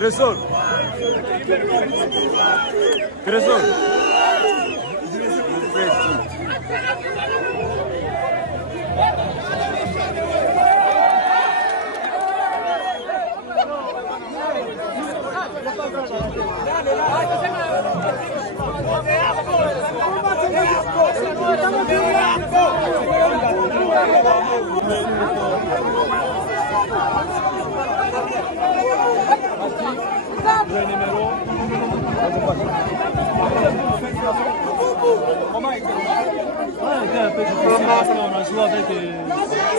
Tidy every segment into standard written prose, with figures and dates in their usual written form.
Tresor. Tresor. Due numero. l'instant, on a joué avec.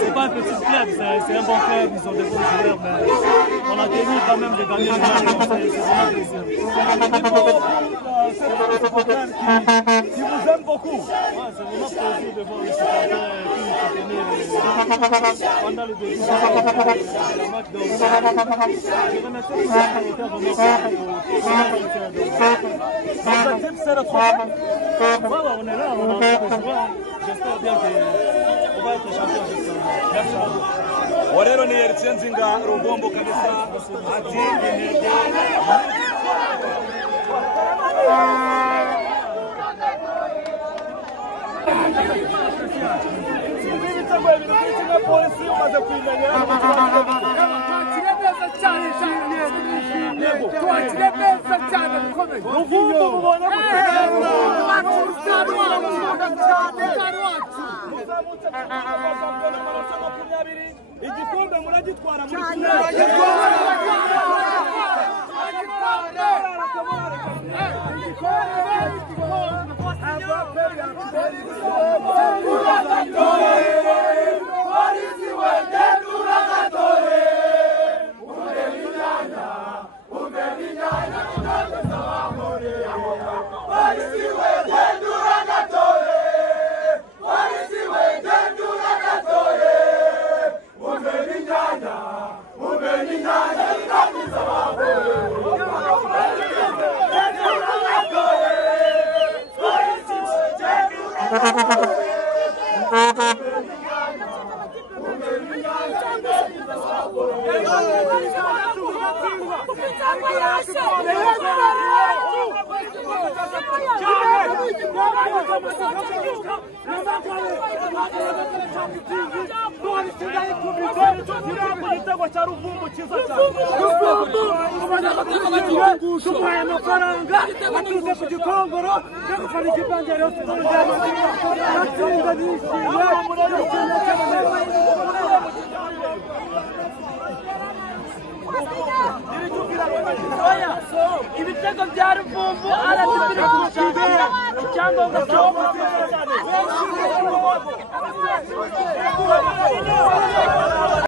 C'est pas un petit club, c'est un bon club, ils ont des bons joueurs, mais on a tenu quand même de gagner le match, donc c'est vraiment plaisir. C'est un supporter qui vous aime beaucoup. Ouais, c'est vraiment plaisir de voir les supporters qui nous soutenaient pendant le début de la match. Donc, je remercie tous les supporters vraiment L'objectif, c'est de trouver. Ouais, on est là, on a envie de jouer. J'espère bien qu'on va être champion, j'espère. Warero ni Heritier Nzinga Rugombo kabisa ati polisi umaze kuyimenyera igikombe muragitwara muri ibitego bya Ruvumbu aratubwira gushaka icyangombwa cyo